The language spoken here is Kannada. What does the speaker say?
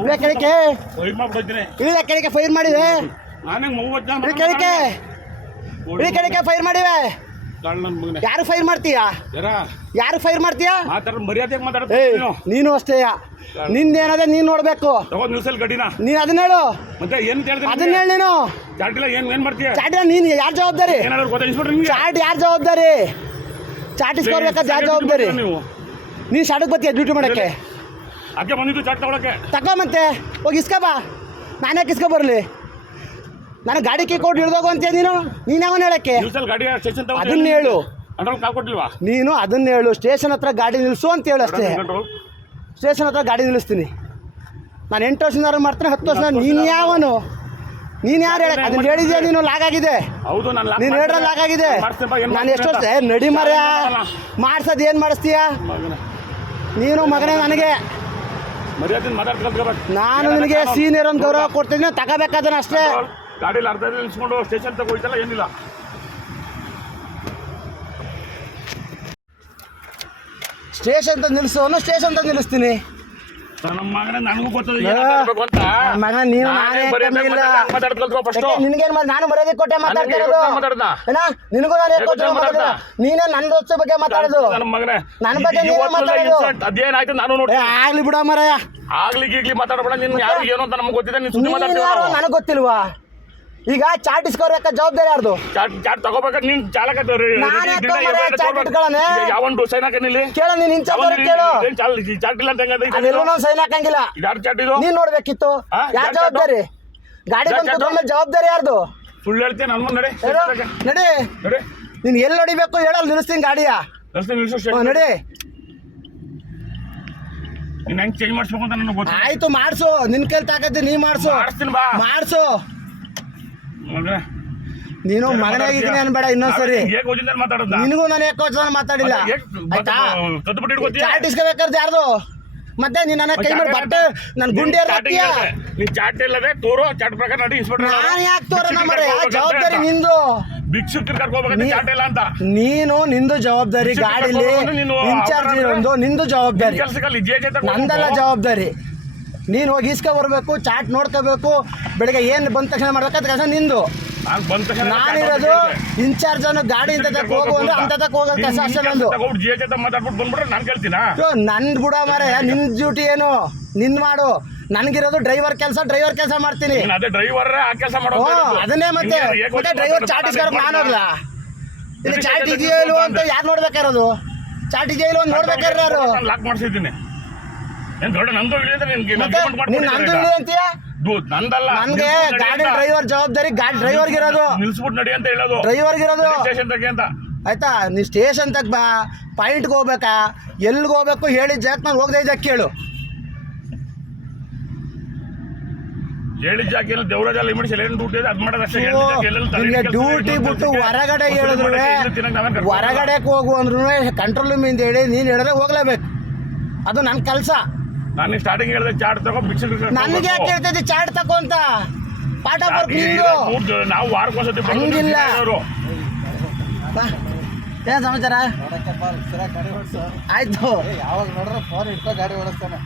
ಇಳಿಯ ಕೆಳಕ್ಕೆ ಫೈರ್ ಮಾಡ್ಬಿಡ್ತೀನಿ. ಇಳಿಯ ಕೆಳಕ್ಕೆ ಫೈರ್ ಮಾಡಿವೆ. ನಾನೇ 30 ಜನ ಇಳಿ ಕೆಳಕ್ಕೆ ಇಳಿ ಕೆಳಕ್ಕೆ ಫೈರ್ ಮಾಡಿವೆ. ನನ್ನ ಮಗನೇ ಯಾರು ಫೈರ್ ಮಾಡ್ತೀಯಾ? ಯಾರು ಫೈರ್ ಮಾಡ್ತೀಯಾ? ಮಾತಾಡ ಮರ್ಯಾದೆಗೆ ಮಾತಾಡ್ತೀನಿ. ನೀನು ಅಷ್ಟೇ. ನಿಂದೇನದೆ ನೀನು ನೋಡ್ಬೇಕು. ತಗೋ ನಿಲ್ಸಲ್ ಗಡಿನ. ನೀನು ಅದನ್ನ ಹೇಳು. ಮತ್ತೆ ಏನು ಹೇಳ್ತೀನಿ? ಅದನ್ನ ಹೇಳಿ ನೀನು. ಚಾಟಿಲ್ಲ ಏನು ಮಾಡ್ತೀಯ? ಚಾಟಿಲ್ಲ ನೀನು ಯಾರು ಜವಾಬ್ದಾರಿ? ಏನಾದ್ರು ಗೊತ್ತಾಗಿಸ್ಬಿಟ್ರೆ ನಿಮಗೆ ಚಾಟ್ ಯಾರು ಜವಾಬ್ದಾರಿ? ಚಾಟಿಸ್ಕೊಡ್ಬೇಕಾದ ಯಾರು ಜವಾಬ್ದಾರಿ? ನೀನು ಶಾಡಕ್ಕೆ ಬರ್ತೀಯ ಡ್ಯೂಟಿ ಮಾಡೋಕ್ಕೆ? ಅದಕ್ಕೆ ಬಂದಿದ್ದು ಚಾಟ್ ತಗೊಳಕ್ಕೆ. ತಗೋ ಮತ್ತೆ ಹೋಗಿ ಇಸ್ಕೊ ಬಾ. ನಾನೇ ಇಸ್ಕೊ ಬರಲಿ. ನನಗೆ ಗಾಡಿ ಕೀ ಕೊಟ್ಟು ಹಿಡ್ದೋಗು ಅಂತೀಯ ನೀನು? ನೀನು ಯಾವನು ಹೇಳಕ್ಕೆ? ಗಾಡಿ ಸ್ಟೇಷನ್ ಅದನ್ನ ಹೇಳು. ಕಂಟ್ರೋಲ್ ಕಾಲ್ ಕೊಟ್ಟಿಲ್ವಾ? ನೀನು ಅದನ್ನ ಹೇಳು. ಸ್ಟೇಷನ್ ಹತ್ರ ಗಾಡಿ ನಿಲ್ಲಿಸು ಅಂತ ಹೇಳು ಅಷ್ಟೇ. ಸ್ಟೇಷನ್ ಹತ್ರ ಗಾಡಿ ನಿಲ್ಲಿಸ್ತೀನಿ. ನಾನು 8 ವರ್ಷದಿಂದ ಮಾಡ್ತೀನಿ, 10 ವರ್ಷ. ನೀನು ಯಾವನು? ನೀನು ಯಾರು ಹೇಳಕ್ಕೆ? ಅದನ್ನ ಹೇಳಿದ್ಯಾ ನೀನು? ಲಾಗ್ ಆಗಿದೆ. ಹೌದು, ನೀನು ಹೇಳ್ರೆ ಲಾಗ್ ಆಗಿದೆ. ನಾನು ಎಷ್ಟು ವರ್ಷ ನಡಿ ಮರ್ಯ ಮಾಡ್ಸೋದು ಏನು ಮಾಡಿಸ್ತೀಯ ನೀನು ಮಗನೇ? ನನಗೆ ನಾನು ನಿನಗೆ ಸೀನಿಯರ್ ಒಂದು ಗೌರವ ಕೊಡ್ತಿದ್ದೀನಿ, ತಗೋಬೇಕಾದ್ರೆ ಅಷ್ಟೇ. ಗಾಡಿಯಲ್ಲಿ ಅರ್ಧ ನಿಲ್ಸ್ಕೊಂಡು ಸ್ಟೇಷನ್ ತಗೋಯ್ತಲ್ಲ, ಏನಿಲ್ಲ. ಸ್ಟೇಷನ್ ತಂದು ನಿಲ್ಲಿಸು ಅನ್ನೋ ಸ್ಟೇಷನ್ ತಂದು ನಿಲ್ಲಿಸ್ತೀನಿ. ನಮ್ಮ ಮಗನೇ ನನಗೂ ಗೊತ್ತದ ಮಗನ ನೀನು ನಿನಗೇನು ನಾನು ಮರ್ಯಾದೆ ಕೊಟ್ಟೆ ಮಾತಾಡ್ತಿರೋದು. ನಿನಗೂ ನಾನು ಕೊಟ್ಟೆ. ನೀನೇ ನನ್ನ ದೋಸ್ತ ಬಗ್ಗೆ ಮಾತಾಡೋದು, ನನ್ನ ಬಗ್ಗೆ ನೀವೇ ಮಾತಾಡೋದು. ಅದೇನಾಯ್ತು ನಾನು ನೋಡಿ. ಆಗ್ಲಿ ಬಿಡ ಮರಯ, ಆಗ್ಲಿ ಗೀಗ್ಲಿ ಮಾತಾಡಬೇಡ. ನೀನು ಯಾರು ಏನು ಅಂತ ನಮ್ಗೆ ಗೊತ್ತಿದೆ. ನೀನು ನನಗೆ ಗೊತ್ತಿಲ್ವಾ? ಈಗ ಚಾಟ್ ಇಸ್ಕೋಬೇಕ ಜವಾಬ್ದಾರಿ ಯಾರ್ದು? ಚಾಟ್ ತಗೋಬೇಕಾದ್ರೆ ನೀನ್ ಚಾಲಕ ಯಾವೊಂದು ಸೈನ್ ಹಾಕನಿಲ್ಲ. ಕೇಳ ನೀನ್ ಕೇಳು. ಚಾಟ್ ಇಲ್ಲ ಅಂತ ಅದೆಲ್ಲ ಸೈನ್ ಹಾಕಂಗಿಲ್ಲ. ಯಾರು ಚಾಟ್ ಇದು? ನೀನ್ ನೋಡ್ಬೇಕಿತ್ತು. ಯಾರ ಜವಾಬ್ದಾರಿ? ಗಾಡಿ ಬಂದು ಜವಾಬ್ದಾರಿ ಯಾರ್ದು? ಸುಳ್ಳು ಹೇಳ್ತೇನೆ. ನನ್ನ ನಡೆ ನಡಿ. ನೀನ್ ಎಲ್ಲಿ ನೋಡಿಬೇಕು ಹೇಳಲ್ಲ, ನಿಲ್ಲಿಸ್ತೀನಿ ಗಾಡಿಯ. ನಡಿ. ನೀನ್ ಹೆಂಗ್ ಚೇಂಜ್ ಮಾಡಿಸ್ಬೇಕು ಅಂತ ನನಗೆ ಗೊತ್ತು. ಆಯ್ತು ಮಾಡ್ಸು. ನಿನ್ ಕೈಲಿ ತಾಕತ್ತೆ ನೀ ಮಾಡ್ಸು. ಮಾಡ್ಸು. ನೀನು ಮಗನಾಗಿದ್ದೀನಿ ಅನ್ಬೇಡ ಇನ್ನೊಂದ್ಸರಿ. ನಿನಗೂ ನಾನು ಏಕೋಚನ ಮಾತಾಡಿಲ್ಲ ಆಯ್ತಾ? ಚಾಟ್ ಇಸ್ಕೋಬೇಕಾದ್ರೆ ಯಾರ್ದು? ಮತ್ತೆ ನೀನ್ ನನ್ನ ಕೈ ಮಾಡಿ ಬಟ್ಟೆ ನನ್ ಗುಂಡಿ ಚಾಟ್ ಇಲ್ಲದೆ ತೋರೋ ಚಾಟ್ ಪ್ರಕಾರ ನಡಿ. ನಾನು ಯಾಕೆ ತೋರೋಣ ಮರೆ? ಜವಾಬ್ದಾರಿ ನಿಂದು. ನೀನು ನಿಂದು ಜವಾಬ್ದಾರಿ. ಗಾಡಿಲಿ ಇನ್ಚಾರ್ಜ್ ಇರೋದು ನಿಂದು ಜವಾಬ್ದಾರಿ, ನಂದಲ್ಲ ಜವಾಬ್ದಾರಿ. ನೀನು ಹೋಗಿ ಇಸ್ಕೊ ಬರ್ಬೇಕು, ಚಾಟ್ ನೋಡ್ಕೋಬೇಕು. ಬೆಳಿಗ್ಗೆ ಏನು ಬಂದ ತಕ್ಷಣ ಮಾಡ್ಬೇಕಾದ ಕೆಲಸ ನಿಂದು. ನಾನಿರೋದು ಇನ್ಚಾರ್ಜ್ ಅನ್ನು ಗಾಡಿ ಇಂತ ಹೋಗು ಅಂದ್ರೆ ಅಂತ ಹೋಗೋ ಕೆಲಸ ಅಷ್ಟೇ ನಂದು. ನಂದು ಬಿಡ ಮಾರೆ, ನಿನ್ ಡ್ಯೂಟಿ ಏನು ನಿನ್ ಮಾಡು. ನನ್ಗಿರೋದು ಡ್ರೈವರ್ ಕೆಲಸ ಮಾಡ್ತೀನಿ. ಅದನ್ನೇ ಮತ್ತೆ ಡ್ರೈವರ್ ಚಾಟ್ ಇಸ್ಕೊಳಕ್ ನಾನೋಗ್ಲ. ಇಲ್ಲಿ ಚಾಟ್ ಇದೆಯೋ ಇಲ್ವೋ ಅಂತ ಯಾರು ನೋಡ್ಬೇಕಾರೋದು? ಚಾಟ್ ಇದೆಯೋ ಇಲ್ವೋ ಅಂತ ನೋಡ್ಬೇಕಾದ್ರೆ ಯಾರು? ನನ್ಗೆ ಗಾಡಿ ಡ್ರೈವರ್ ಜವಾಬ್ದಾರಿ. ಗಾಡಿ ಡ್ರೈವರ್ಗಿರೋದು. ಡ್ರೈವರ್ಗಿರೋದು ಆಯ್ತಾ? ನೀ ಸ್ಟೇಷನ್ ತಗ ಬಾ. ಪಾಯಿಂಟ್ಗೆ ಹೋಗ್ಬೇಕಾ, ಎಲ್ಲಿಗೆ ಹೋಗ್ಬೇಕು ಹೇಳಿದ ಜಾಗ ನಾನು ಹೋಗದೆ ಜಾಗ ಕೇಳು. ನಿಮಗೆ ಡ್ಯೂಟಿ ಬಿಟ್ಟು ಹೊರಗಡೆ ಹೇಳಿದ್ರು, ಹೊರಗಡೆಗೆ ಹೋಗು ಅಂದ್ರೂ ಕಂಟ್ರೋಲ್ ರೂಮಿಂದ ಹೇಳಿ ನೀನು ಹೇಳಿದ್ರೆ ಹೋಗ್ಲೇಬೇಕು. ಅದು ನನ್ನ ಕೆಲಸ. ನಾನು ಸ್ಟಾರ್ಟಿಂಗ್ ಹೇಳಿದೆ ಚಾಟ್ ತಗೋ. ನನಗೆ ಯಾಕೆ ಹೇಳ್ತಿದ್ದೆ ಚಾಟ್ ತಗೋ ಅಂತ? ಪಾಠ ಬರ್ಕ್ ನಿಂದು. ನಾವು ವಾರಕ್ಕೊಂದ್ಸತಿ ಹಂಗಿಲ್ಲ. ಏನು ಸಮಾಚಾರ? ಆಯ್ತು. ಯಾವಾಗ ನೋಡ್ರೆ ಫೋನ್ ಇಟ್ಕೋ ಗಾಡಿ ಓಡಿಸ್ತಾನೆ.